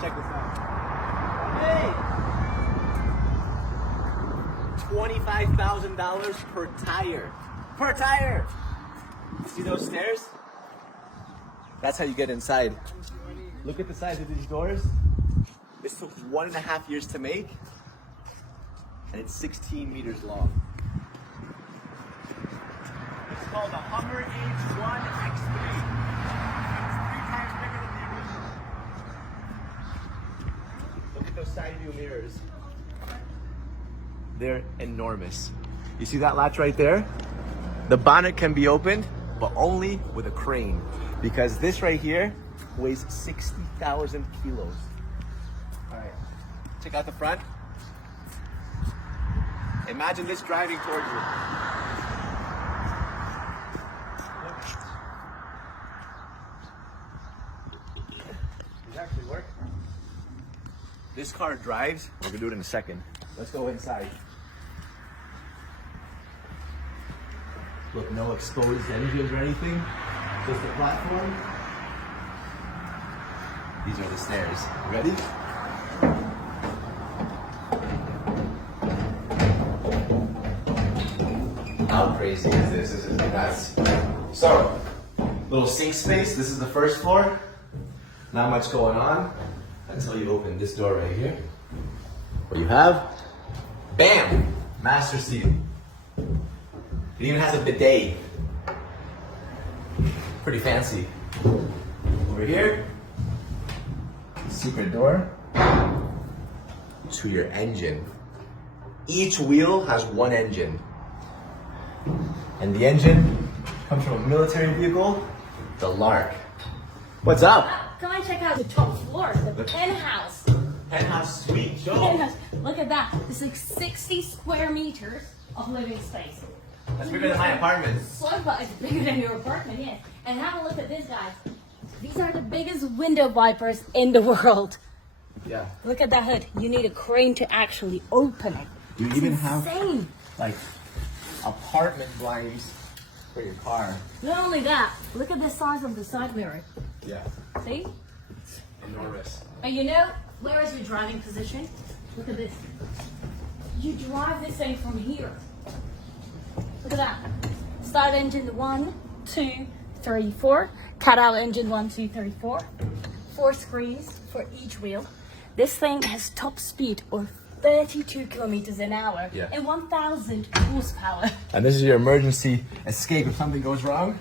Check this out. Hey! $25,000 per tire. Per tire! See those stairs? That's how you get inside. Look at the size of these doors. This took 1.5 years to make, and it's 16 meters long. It's called the Hummer H1 X3. It's 3 times bigger than the original. Look at those side view mirrors. They're enormous. You see that latch right there? The bonnet can be opened, but only with a crane, because this right here weighs 60,000 kilos. All right, check out the front. Imagine this driving towards you. Does it actually work? This car drives. We're gonna do it in a second. Let's go inside. Look, no exposed engines or anything. Just the platform. These are the stairs. Ready? How crazy is this? This is nuts. So, little sink space. This is the first floor. Not much going on until you open this door right here. Where you have, bam, master seat. It even has a bidet. Pretty fancy. Over here, secret door to your engine. Each wheel has one engine. And the engine comes from a military vehicle, the Lark. What's up? Come and check out the top floor, the penthouse. Penthouse suite, show. Penthouse. Look at that. It's like 60 square meters of living space. That's bigger than my apartment. Sofa is bigger than your apartment, yes. And have a look at this, guys. These are the biggest window wipers in the world. Yeah. Look at that hood. You need a crane to actually open it. You It's even insane. have like apartment blinds for your car. Not only that, look at the size of the side mirror. Yeah. See? Enormous. And you know, where is your driving position? Look at this. You drive this thing from here. Look at that. Start engine 1, 2, 3, 4. Cut out engine 1, 2, 3, 4. 4 screens for each wheel. This thing has top speed of 32 kilometers an hour Yeah. and 1,000 horsepower. And this is your emergency escape if something goes wrong.